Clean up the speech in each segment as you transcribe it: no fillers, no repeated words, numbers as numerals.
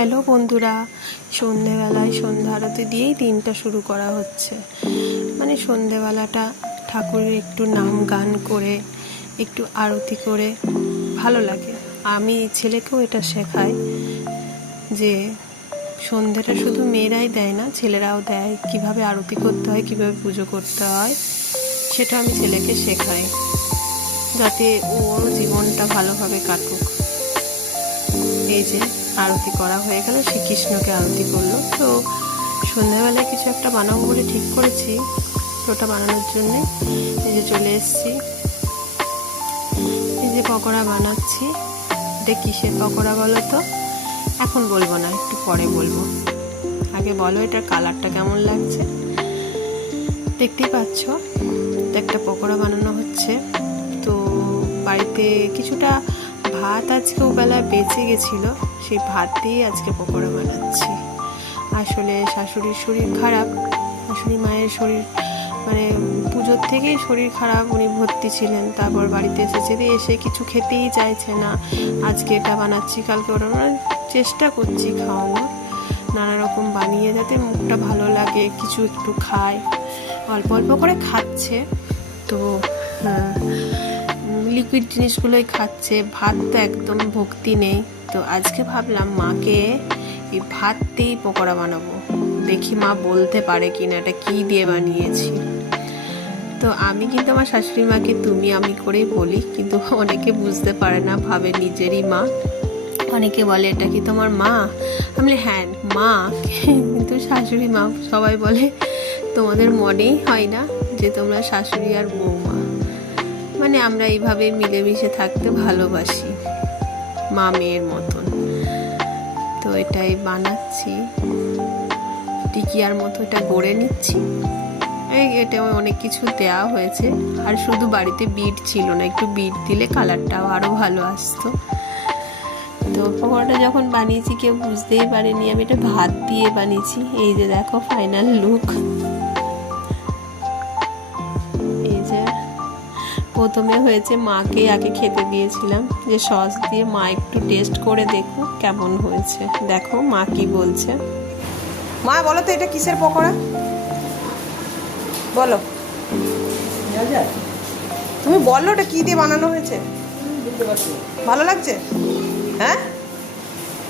Hello বন্ধুরা, সন্ধেবেলায় সন্ধ্যা আরতি দিয়েই দিনটা শুরু করা হচ্ছে। মানে সন্ধেবেলাটা ঠাকুরের একটু নাম গান করে একটু আরতি করে ভালো লাগে। আমি ছেলেকেও এটা শেখাই যে সন্ধেটা শুধু মেয়েরাই দেয় না, ছেলেরাও দেয়। কিভাবে আরতি করতে হয়, কিভাবে পুজো করতে হয়, সেটা আমি ছেলেকে শেখাই, যাতে ওর জীবনটা ভালোভাবে কাটুক। এই যে আরতি করা হয়ে গেল, শ্রীকৃষ্ণকে আরতি করলো। তো সন্ধ্যাবেলায় কিছু একটা বানাবো বলে ঠিক করেছি। তো ওটা বানানোর জন্যে এই যে চলে এসেছি। এই যে পকোড়া বানাচ্ছি। এটা কিসের পকোড়া বলো তো? এখন বলবো না, একটু পরে বলবো। আগে বলো এটার কালারটা কেমন লাগছে। দেখতেই পাচ্ছ, একটা পকোড়া বানানো হচ্ছে। তো বাড়িতে কিছুটা ভাত আজকে ওবেলায় বেঁচে গেছিলো, সেই ভাত দিয়েই আজকে পকোড়া বানাচ্ছি। আসলে শাশুড়ির শরীর খারাপ, শাশুড়ি মায়ের শরীর মানে পুজোর থেকেই শরীর খারাপ, উনি ভর্তি ছিলেন। তারপর বাড়িতে এসেছে, এসে কিছু খেতেই চাইছে না। আজকে এটা বানাচ্ছি, কালকে ওটা চেষ্টা করছি খাওয়ানোর, নানা রকম বানিয়ে যাতে মুখটা ভালো লাগে, কিছু একটু খায়। অল্প অল্প করে খাচ্ছে, তো লিকুইড জিনিসগুলোই খাচ্ছে, ভাত তো একদম ভক্তি নেই। তো আজকে ভাবলাম মাকে এই ভাত দিয়েই পকোড়া বানাবো, দেখি মা বলতে পারে কিনা এটা কী দিয়ে বানিয়েছি। তো আমি কিন্তু আমার শাশুড়ি মাকে তুমি আমি করেই বলি, কিন্তু অনেকে বুঝতে পারে না, ভাবে নিজেরই মা। অনেকে বলে এটা কি তোমার মা? আমি হ্যাঁ মা, কিন্তু শাশুড়ি মা। সবাই বলে তোমাদের মনেই হয় না যে তোমরা শাশুড়ি আর বৌমা। মানে আমরা এইভাবে মিলেমিশে থাকতে ভালোবাসি, মা মেয়ের মতন। তো এটাই বানাচ্ছি, টিকিয়ার মতো এটা গড়ে নিচ্ছি। এটা অনেক কিছু দেওয়া হয়েছে, আর শুধু বাড়িতে বিট ছিল না, একটু বিট দিলে কালারটাও আরও ভালো আসতো। তো পকোড়াটা যখন বানিয়েছি কেউ বুঝতেই পারেনি আমি এটা ভাত দিয়ে বানিয়েছি। এই যে দেখো ফাইনাল লুক। এই যে প্রথমে হয়েছে, মাকে আগে খেতে দিয়েছিলাম যে সস দিয়ে, মা একটু টেস্ট করে দেখো কেমন হয়েছে। দেখো মা কি বলছে। মা বলো তো এটা কিসের পকোড়া বলো, তুমি বলো এটা কি দিয়ে বানানো হয়েছে। ভালো লাগছে? হ্যাঁ,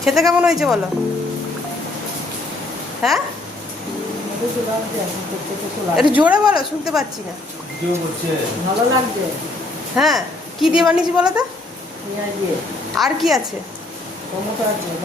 খেতে কেমন হয়েছে বলো। হ্যাঁ একটু জোরে বলো, শুনতে পাচ্ছি না। ভালো লাগছে। হ্যাঁ, কি দিয়ে বানিয়েছি বলো তো? পেঁয়াজ দিয়ে। আর কি আছে? টমেটো আছে।